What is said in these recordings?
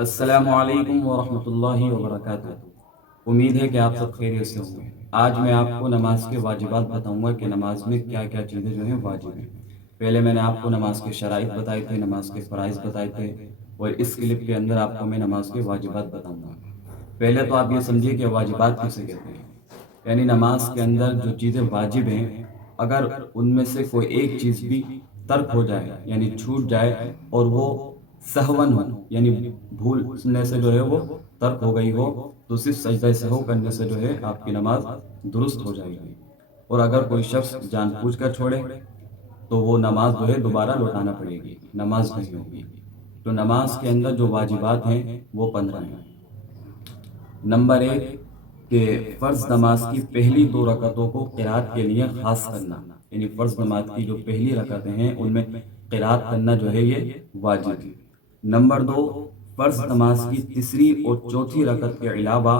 السلام علیکم ورحمۃ اللہ وبرکاتہ۔ امید ہے کہ آپ سب خیریت سے ہوں گے۔ آج میں آپ کو نماز کے واجبات بتاؤں گا کہ نماز میں کیا کیا چیزیں جو ہیں واجب ہیں۔ پہلے میں نے آپ کو نماز کے شرائط بتائے تھے، نماز کے فرائض بتائے تھے، اور اس کلپ کے اندر آپ کو میں نماز کے واجبات بتاؤں گا۔ پہلے تو آپ یہ سمجھیے کہ واجبات کسے کہتے ہیں، یعنی نماز کے اندر جو چیزیں واجب ہیں، اگر ان میں سے کوئی ایک چیز بھی ترک ہو جائے یعنی چھوٹ جائے اور وہ سہون ہو یعنی بھولنے سے جو ہے وہ ترک ہو گئی ہو، تو صرف سجدہ سہو کرنے سے جو ہے آپ کی نماز درست ہو جائے گی۔ اور اگر کوئی شخص جان بوجھ کر چھوڑے تو وہ نماز جو ہے دوبارہ لوٹانا پڑے گی، نماز نہیں ہوگی۔ تو نماز کے اندر جو واجبات ہیں وہ 15 ہیں۔ نمبر 1 کہ فرض نماز کی پہلی 2 رکعتوں کو قرات کے لیے خاص کرنا، یعنی فرض نماز کی جو پہلی رکعتیں ہیں ان میں قرات کرنا جو ہے یہ واجب ہے۔ نمبر 2 فرض نماز کی تیسری اور چوتھی رکعت کے علاوہ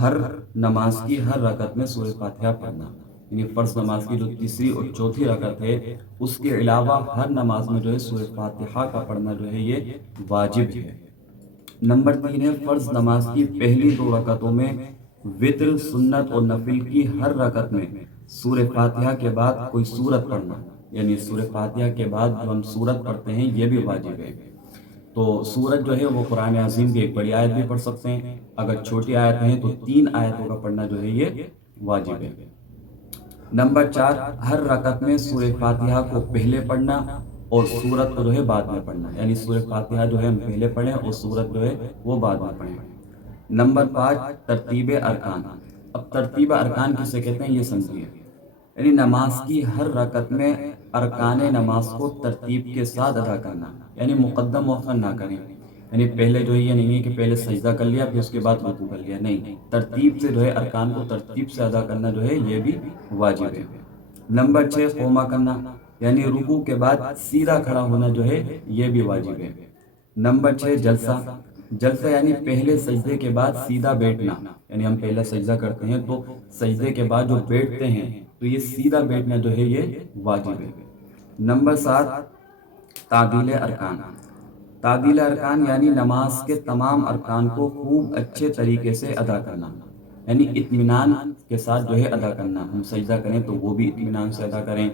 ہر نماز کی ہر رکعت میں سورہ فاتحہ پڑھنا، یعنی فرض نماز کی جو تیسری اور چوتھی رکعت ہے اس کے علاوہ ہر نماز میں جو ہے سورہ فاتحہ کا پڑھنا جو ہے یہ واجب ہے۔ نمبر 3 ہے فرض نماز کی پہلی 2 رکعتوں میں وتر، سنت اور نفل کی ہر رکعت میں سورہ فاتحہ کے بعد کوئی سورت پڑھنا، یعنی سورہ فاتحہ کے بعد جو ہم سورت پڑھتے ہیں یہ بھی واجب ہے۔ تو سورت جو ہے وہ قرآن عظیم کی ایک بڑی آیت بھی پڑھ سکتے ہیں، اگر چھوٹی آیت ہیں تو 3 آیتوں کا پڑھنا جو ہے یہ واجب ہے۔ نمبر 4 ہر رکعت میں سورہ فاتحہ کو پہلے پڑھنا اور سورت کو جو ہے بعد میں پڑھنا، یعنی سورہ فاتحہ جو ہے ہم پہلے پڑھیں اور سورت جو ہے وہ بعد میں پڑھیں۔ نمبر 5 ترتیب ارکان۔ اب ترتیب ارکان کسے کہتے ہیں یہ سمجھیے، یعنی نماز کی ہر رکعت میں ارکان نماز کو ترتیب کے ساتھ ادا کرنا، یعنی مقدم مؤخر نہ کریں، یعنی پہلے جو ہے یہ نہیں ہے کہ پہلے سجدہ کر لیا پھر اس کے بعد رکوع کر لیا، نہیں، ترتیب سے جو ہے ارکان کو ترتیب سے ادا کرنا جو ہے یہ بھی واجب ہے۔ نمبر 6 قوما کرنا، یعنی رکوع کے بعد سیدھا کھڑا ہونا جو ہے یہ بھی واجب ہے۔ نمبر 6 جلسہ۔ جلسہ یعنی پہلے سجدے کے بعد سیدھا بیٹھنا، یعنی ہم پہلا سجدہ کرتے ہیں تو سجدے کے بعد جو بیٹھتے ہیں تو یہ سیدھا بیٹھنا جو ہے یہ واجب ہے۔ نمبر 7 تعدیل ارکان۔ تعدیل ارکان یعنی نماز کے تمام ارکان کو خوب اچھے طریقے سے ادا کرنا، یعنی اطمینان کے ساتھ جو ہے ادا کرنا۔ ہم سجدہ کریں تو وہ بھی اطمینان سے ادا کریں،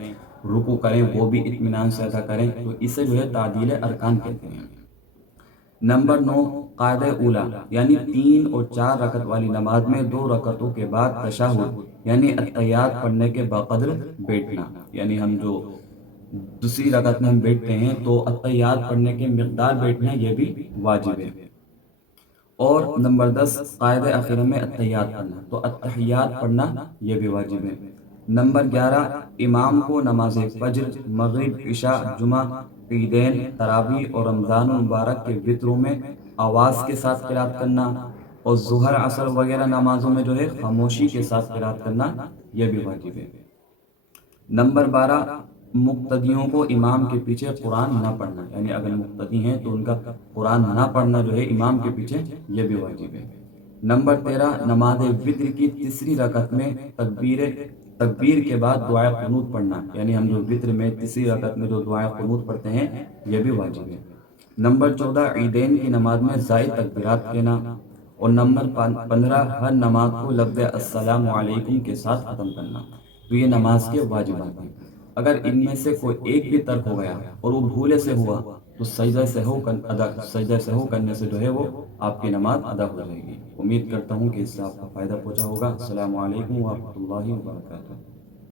رکوع کریں وہ بھی اطمینان سے ادا کریں، تو اسے جو ہے تعدیل ارکان کہتے ہیں۔ نمبر 9 قاعدہ اولا، یعنی 3 اور 4 رکعت والی نماز میں 2 رکعتوں کے بعد تشہد یعنی اتحیات پڑھنے کے بقدر بیٹھنا، یعنی ہم جو دوسری رکعت میں ہم بیٹھتے ہیں تو اتحیات پڑھنے کے مقدار بیٹھنا یہ بھی واجب ہے۔ اور نمبر 10 قاعدہ اخیرہ میں اتحیات پڑھنا، تو اتحیات پڑھنا یہ بھی واجب ہے۔ نمبر 11 امام کو نماز فجر، مغرب، عشاء، جمعہ، عیدین، تراویح اور رمضان المبارک کے وتروں میں آواز کے ساتھ قرات کرنا، اور ظہر، عصر وغیرہ نمازوں میں جو ہے خاموشی کے ساتھ قرات کرنا یہ بھی واجب ہے۔ نمبر 12 مقتدیوں کو امام کے پیچھے قرآن نہ پڑھنا، یعنی اگر مقتدی ہیں تو ان کا قرآن نہ پڑھنا جو ہے امام کے پیچھے یہ بھی واجب ہے۔ نمبر 13 نماز وتر کی تیسری رکعت میں تکبیر کے بعد دعائے قنوت پڑھنا، یعنی ہم جو وتر میں تیسری رکعت میں جو دعائے قنوت پڑھتے ہیں یہ بھی واجب ہے۔ نمبر 14 عیدین کی نماز میں زائد تکبیرات کہنا، اور نمبر 15 ہر نماز کو لفظ السلام علیکم کے ساتھ ختم کرنا۔ تو یہ نماز کے واجبات ہیں۔ اگر ان میں سے کوئی ایک بھی ترک ہو گیا اور وہ بھولے سے ہوا تو سجدہ سہو کرنے سے جو ہے وہ آپ کی نماز ادا ہو جائے گی۔ امید کرتا ہوں کہ اس سے آپ کو فائدہ پہنچا ہوگا۔ السلام علیکم ورحمۃ اللہ وبرکاتہ۔